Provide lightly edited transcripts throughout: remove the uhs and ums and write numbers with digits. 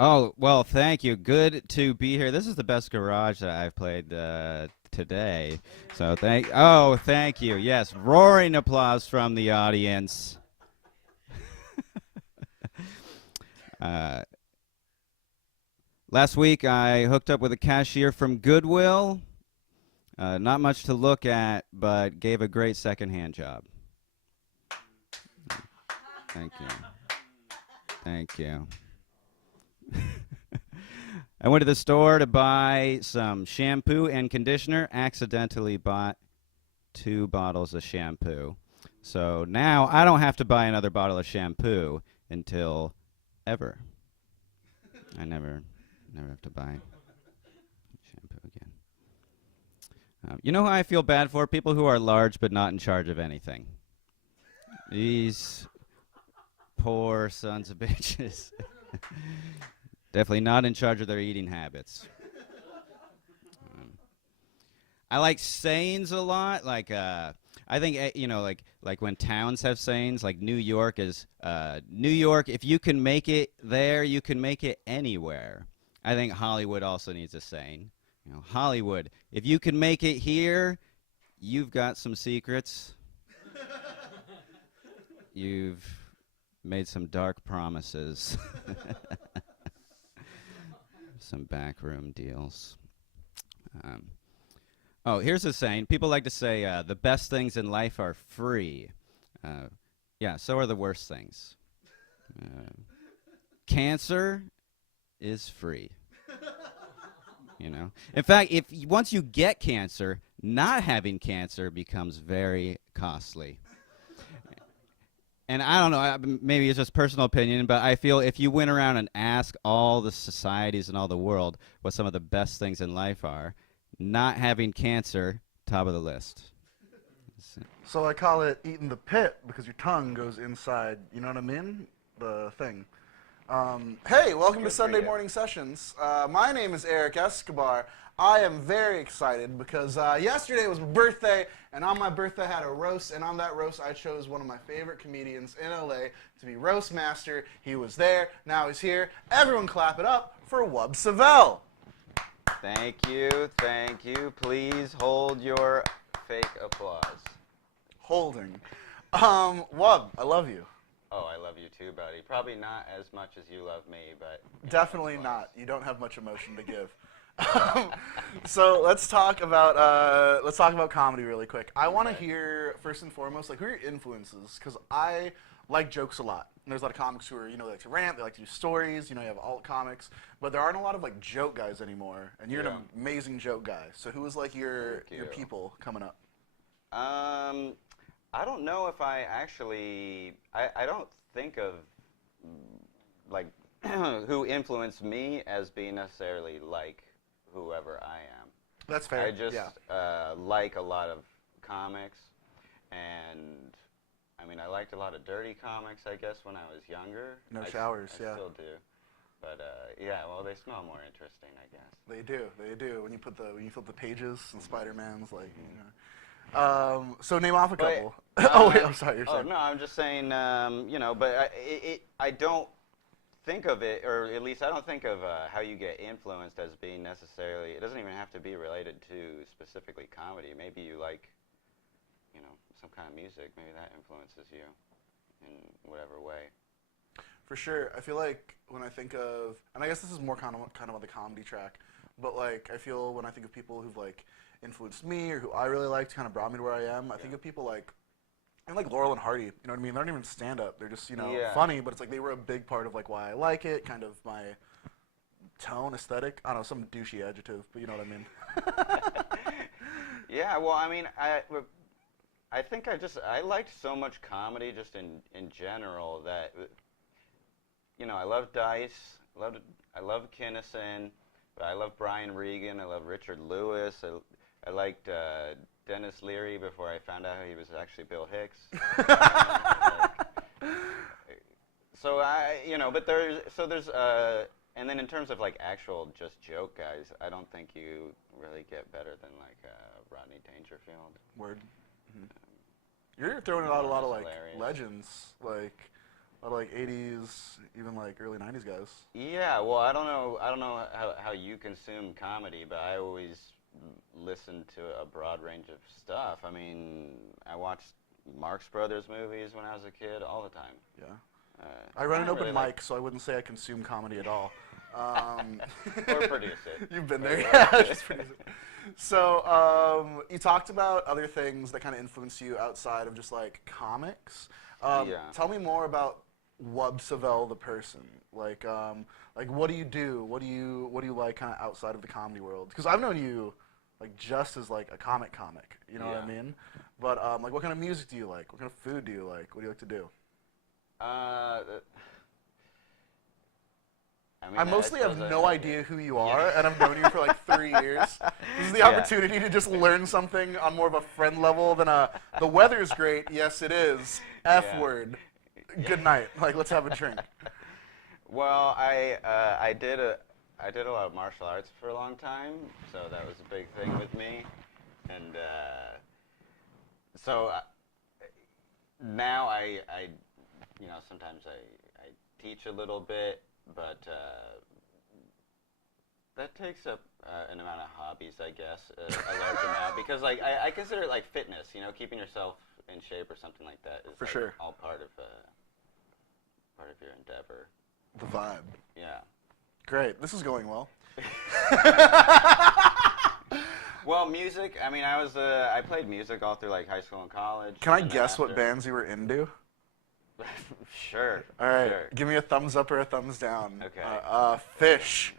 Oh, well, thank you. Good to be here. This is the best garage that I've played today. So thank you. Yes, roaring applause from the audience. uh, Last week I hooked up with a cashier from Goodwill. Not much to look at, but gave a great secondhand job. Thank you. Thank you. I went to the store to buy some shampoo and conditioner. Accidentally bought 2 bottles of shampoo. So now I don't have to buy another bottle of shampoo until ever. I never have to buy shampoo again. You know who I feel bad for? People who are large but not in charge of anything. These poor sons of bitches. Definitely not in charge of their eating habits. I like sayings a lot. I think like when towns have sayings. Like New York is New York. If you can make it there, you can make it anywhere. I think Hollywood also needs a saying. Hollywood. If you can make it here, you've got some secrets. You've made some dark promises. Some backroom deals. Here's a saying. People like to say the best things in life are free. Yeah, so are the worst things. Cancer is free. In fact, if once you get cancer, not having cancer becomes very costly. And I don't know, maybe it's just personal opinion, but I feel if you went around and asked all the societies in all the world what some of the best things in life are, not having cancer, top of the list. So I call it eating the pit because your tongue goes inside, you know what I mean? The thing. Hey, welcome to Sunday Morning Sessions. My name is Erik Excobar. I am very excited because yesterday was my birthday, and on my birthday I had a roast, and on that roast I chose one of my favorite comedians in LA to be roast master. He was there, now he's here. Everyone clap it up for Wub Savell. Thank you, thank you. Please hold your fake applause. Holding. Wub, I love you. Oh, I love you too, buddy. Probably not as much as you love me, but definitely not. You don't have much emotion to give. So let's talk about comedy really quick. I want to hear first and foremost, like, who are your influences? Because I like jokes a lot. And there's a lot of comics who are, they like to rant, they like to do stories. You have alt comics, but there aren't a lot of like joke guys anymore. And you're an amazing joke guy. So who is like your people coming up? I don't know if I actually. I don't think of like who influenced me as being necessarily like whoever I am. That's fair. I just like a lot of comics, and I mean I liked a lot of dirty comics. I guess when I was younger. No showers. I still do. But well, they smell more interesting, I guess. They do. When you flip the pages and Spider-Man's like. So name off a couple. Oh wait, I'm sorry. You're saying. Oh no, I'm just saying. But I don't think of it, or at least I don't think of how you get influenced as being necessarily. It doesn't even have to be related to specifically comedy. Maybe you like, some kind of music. Maybe that influences you in whatever way. For sure. I feel like when I think of, and I guess this is more kind of on the comedy track, but like I feel when I think of people who've like influenced me or who I really liked, kind of brought me to where I am. I think of people like Laurel and Hardy. You know what I mean? They're not even stand up. They're just funny, but it's like they were a big part of like why I like it, kind of my tone, aesthetic. I don't know, some douchey adjective, but you know what I mean. Yeah. Well, I mean, I think I liked so much comedy just in general that I love Dice. I love Kinnison. But I love Brian Regan. I love Richard Lewis. I liked Dennis Leary before I found out he was actually Bill Hicks. And then in terms of like actual just joke guys, I don't think you really get better than like Rodney Dangerfield. Word. Mm-hmm. You're throwing out a lot of like legends, like A lot of like 80s, even like early 90s guys. Yeah, well, I don't know how you consume comedy, but I always listen to a broad range of stuff. I mean, I watched Marx Brothers movies when I was a kid all the time. Yeah. I run an open really mic, so I wouldn't say I consume comedy at all. Or produce it. You've been there, yeah. Just produce it. So you talked about other things that kind of influence you outside of just like comics. Yeah. Tell me more about Wub Savell, the person. Like what do you do? What do you like kind of outside of the comedy world? Because I've known you like just as like a comic. You know what I mean? But like, what kind of music do you like? What kind of food do you like? What do you like to do? I mostly have no idea who you are, and I've known you for like 3 years. This is the opportunity to just learn something on more of a friend level than the weather's great. Yes, it is. F word. Good night. Like, let's have a drink. Well, I did a lot of martial arts for a long time, so that was a big thing with me, and so now I sometimes I teach a little bit, but that takes up an amount of hobbies, I guess, a large amount, because like I consider it like fitness, keeping yourself in shape or something like that is For like sure. all part of your endeavor. The vibe. Yeah. Great. This is going well. Well, music. I mean, I played music all through like high school and college. Can I and guess what after. bands you were into? Sure. All right. Sure. Give me a thumbs up or a thumbs down. Okay. Fish.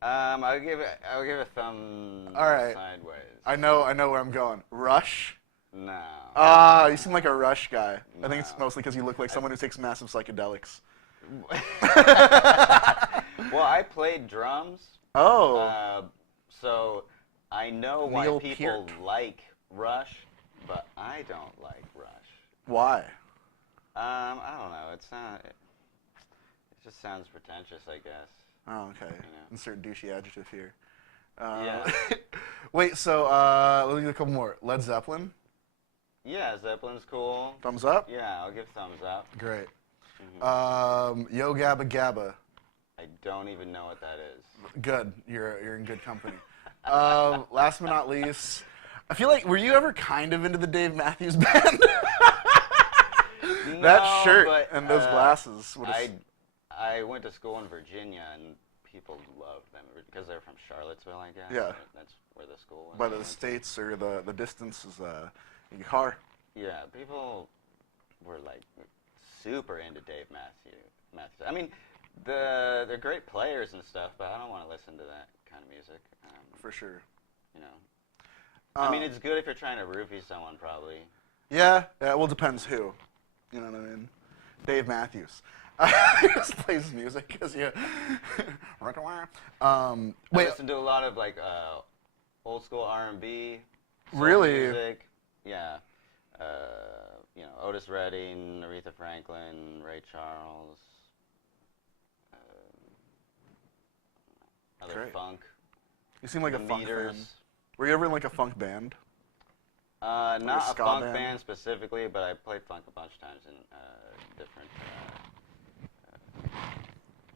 I'll give it a thumb All right. sideways. I know where I'm going. Rush. No. You seem like a Rush guy. I think it's mostly because you look like someone who takes massive psychedelics. Well, I played drums. Oh. So I know why Neil people Peart. like Rush, but I don't like Rush. Why? I don't know. It's not. It just sounds pretentious, I guess. Oh, okay. Insert douchey adjective here. Yeah. Wait, so let me get a couple more. Led Zeppelin? Yeah, Zeppelin's cool. Thumbs up? Yeah, I'll give thumbs up. Great. Mm-hmm. Yo Gabba Gabba. I don't even know what that is. Good. You're in good company. Last but not least, I feel like, were you ever kind of into the Dave Matthews Band? That shirt but, and those glasses. I went to school in Virginia, and people loved them because they're from Charlottesville, I guess. Yeah. That's where the school was. By the states or the distance is in your car. Yeah, people were like super into Dave Matthews. I mean, they're great players and stuff, but I don't want to listen to that kind of music. For sure. I mean, it's good if you're trying to roofie someone, probably. Yeah, well, it depends who. You know what I mean? Dave Matthews. He just plays music because I wait. listen to a lot of like old school R&B. Really? Music. Yeah. Otis Redding, Aretha Franklin, Ray Charles. Other Great. funk. You seem like The a funk fan. Meters. Were you ever in like a funk band? Not a ska funk band? band specifically, but I played funk a bunch of times in different.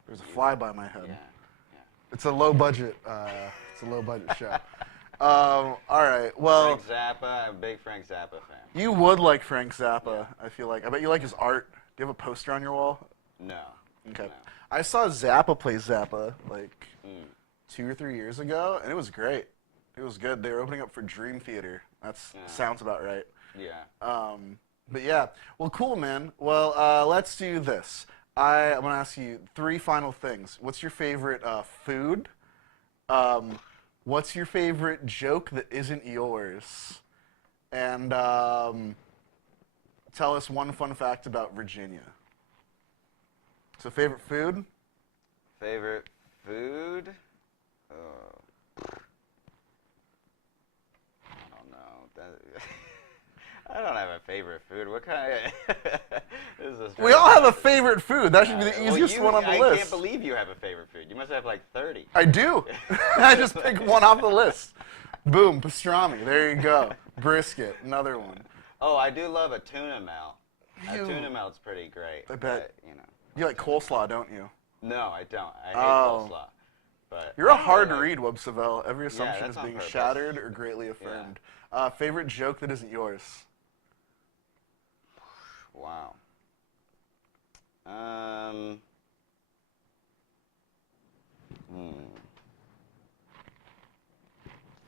There's a fly by my head. Yeah. It's a low budget. It's a low budget show. All right. Well, Frank Zappa. I'm a big Frank Zappa fan. you would like Frank Zappa. Yeah. I feel like. I bet you like his art. Do you have a poster on your wall? No. Okay. No. I saw Zappa play Zappa like 2 or 3 years ago, and it was great. It was good. They were opening up for Dream Theater. That sounds about right. Yeah. But yeah, well, cool, man. Well, let's do this. I'm gonna ask you 3 final things. What's your favorite food? What's your favorite joke that isn't yours? And tell us one fun fact about Virginia. So, favorite food? Favorite food? I don't know. I don't have a favorite food. What kind of is this? We all have a favorite food. That should be the easiest one on the list. I can't believe you have a favorite food. You must have like 30. I do. I just picked one off the list. Boom, pastrami. There you go. Brisket, another one. Oh, I do love a tuna melt. Tuna melt's pretty great. I bet. But, You like coleslaw, don't you? No, I don't. I hate Oh. coleslaw. But You're a I don't hard really read, Wub Savell. Every assumption that's is on being purpose. shattered or greatly affirmed. Favorite joke that isn't yours? Wow.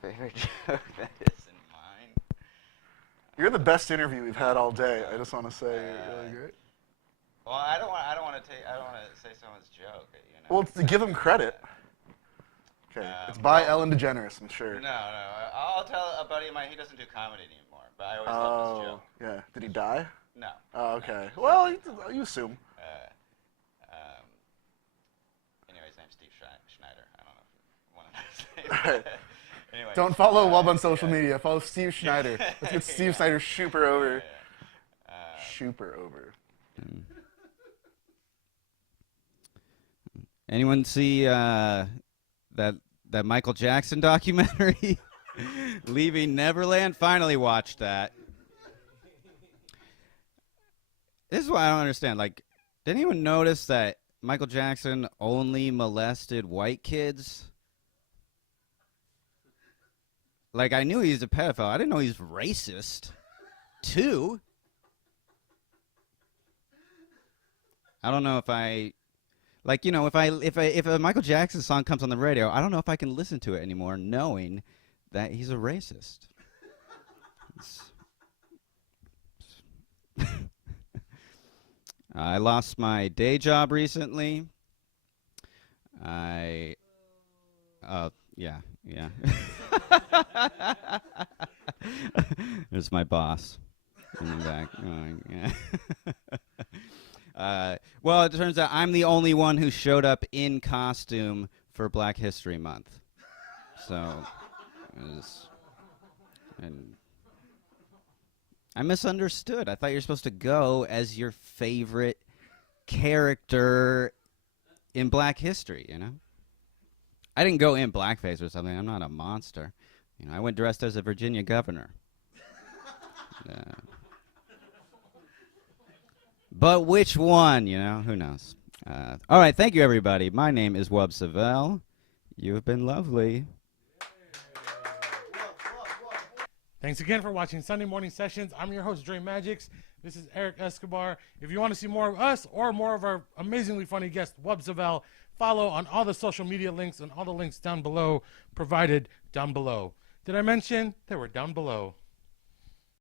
Favorite joke that isn't mine? You're the best interview we've had all day. I just want to say, you're really great. Well, I don't want to say someone's joke. Well, give him credit. Okay, it's by Ellen DeGeneres, I'm sure. No. I'll tell a buddy of mine. He doesn't do comedy anymore, but I always love his joke. Yeah. Did he die? No. Oh, okay. Well, you assume. Anyway, his name's Steve Schneider. I don't know if you want to know his name. Anyway, Don't follow Wub on social media. Follow Steve Schneider. Let's get Steve Schneider super over. Super over. Anyone see that Michael Jackson documentary, Leaving Neverland? Finally watched that. This is what I don't understand. Like, did anyone notice that Michael Jackson only molested white kids? Like, I knew he was a pedophile. I didn't know he was racist, too. I don't know if I... Like, if a Michael Jackson song comes on the radio, I don't know if I can listen to it anymore knowing that he's a racist. I lost my day job recently. Yeah. There's my boss in the back. Well, it turns out I'm the only one who showed up in costume for Black History Month. So, and I misunderstood. I thought you were supposed to go as your favorite character in Black history, I didn't go in blackface or something. I'm not a monster. I went dressed as a Virginia governor. But which one, who knows? All right, thank you, everybody. My name is Wub Savell. You have been lovely. Thanks again for watching Sunday Morning Sessions. I'm your host, Dre Magix. This is Erik Excobar. If you want to see more of us or more of our amazingly funny guest, Wub Savell, follow on all the social media links and all the links down below, provided down below. Did I mention they were down below?